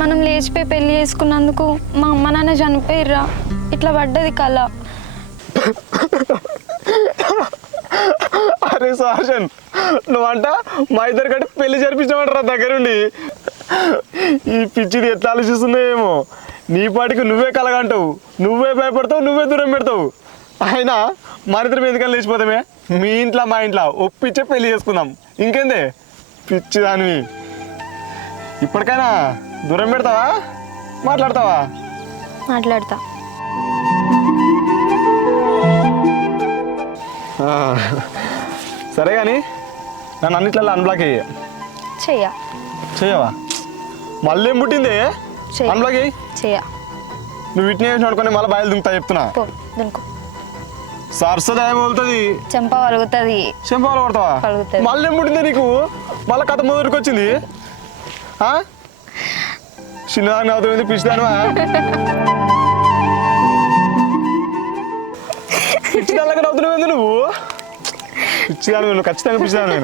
మనం లేచిపోయి పెళ్లి చేసుకున్నందుకు మా అమ్మ నాన్న చనిపోయిర్రా. ఇట్లా పడ్డది కళ. అరే సుహాసన్, నువ్వంట మా ఇద్దరు కంటే పెళ్లి జరిపించమంటారా దగ్గరుండి. ఈ పిచ్చిది ఎట్లా ఆలోచిస్తుందేమో. నీ పాటికి నువ్వే కలగంటావు, నువ్వే భయపడతావు, నువ్వే దూరం పెడతావు. అయినా మన ఇద్దరం ఎందుకని లేచిపోతామే? మీ ఇంట్లో మా ఇంట్లో ఒప్పించే పెళ్లి చేసుకుందాం. ఇంకేందే పిచ్చిదానివి. ఇప్పటికైనా దూరం పెడతావా, మాట్లాడతావా? మాట్లాడతా. సరే కానీ నన్ను అన్నిట్లలో అన్బ్లాక్ చేయవా? మళ్ళీ ఏం పుట్టింది అన్బ్లాక్ చెయ్య. నువ్వు వీటిని చూడుకొని మళ్ళీ బయలు దుంకుతా చెప్తున్నా. సరసదా ఏమవుతుంది? చెంప పలుగుతుంది. చెంప పడతావా? మళ్ళీ ఏం పుట్టింది నీకు? మళ్ళీ కథ మొదటికి వచ్చింది. చిన్నదాన్ని అవుతుంది పిచ్చిదానివా? పిచ్చిదానిలాగా అవుతున్నావు నువ్వు. పిచ్చిదాని, నువ్వు ఖచ్చితంగా పిచ్చిదాని.